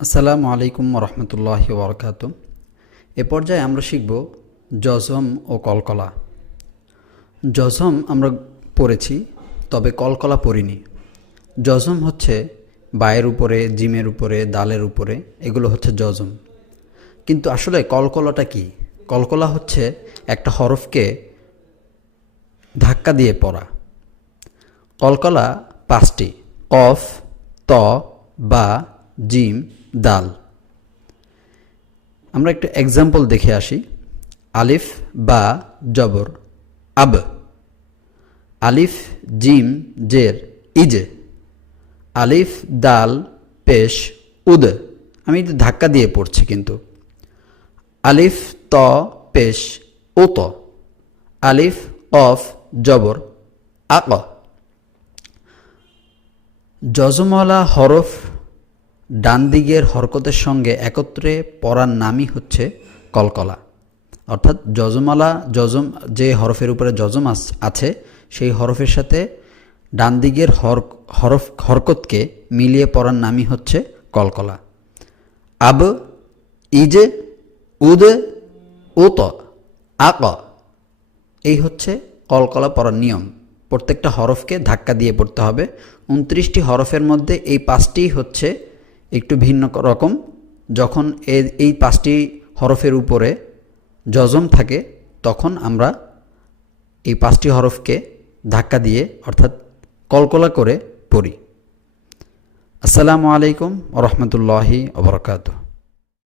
আসসালামু আলাইকুম রহমতুল্লাহি ওবরকাত। এ পর্যায়ে আমরা শিখব জজম ও কলকলা। জজম আমরা পড়েছি, তবে কলকলা পড়িনি। জজম হচ্ছে বায়ের উপরে, জিমের উপরে, দালের উপরে, এগুলো হচ্ছে জজম। কিন্তু আসলে কলকলাটা কি? কলকলা হচ্ছে একটা হরফকে ধাক্কা দিয়ে পড়া। কলকলা 5টি: কফ, ত, বা, জিম, দাল। আমরা একটু এক্সাম্পল দেখে আসি। আলিফ বা জবর আব, আলিফ জিম জের ইজ, আলিফ দাল পেশ উদ। আমি একটু ধাক্কা দিয়ে পড়ছি কিন্তু। আলিফ ত পেশ উত, আলিফ অফ জবর আক। জজমওয়ালা হরফ ডান দিকের হরকতের সঙ্গে একত্রে পড়ার নামই হচ্ছে কলকলা। অর্থাৎ জজম যে হরফের উপরে জজম আছে সেই হরফের সাথে ডান দিকের হরকতকে মিলিয়ে পড়ার নামই হচ্ছে কলকলা। আব, ইজ, উদ, উত, আক, এই হচ্ছে কলকলা পড়ার নিয়ম। প্রত্যেকটা হরফকে ধাক্কা দিয়ে পড়তে হবে। 29টি হরফের মধ্যে এই 5টি হচ্ছে একটু ভিন্ন রকম। যখন এই 5টি হরফের উপরে জজম থাকে তখন আমরা এই 5টি হরফকে ধাক্কা দিয়ে অর্থাৎ কলকলা করে পড়ি। আসসালামু আলাইকুম ওয়া রাহমাতুল্লাহি ওয়া বারাকাতুহু।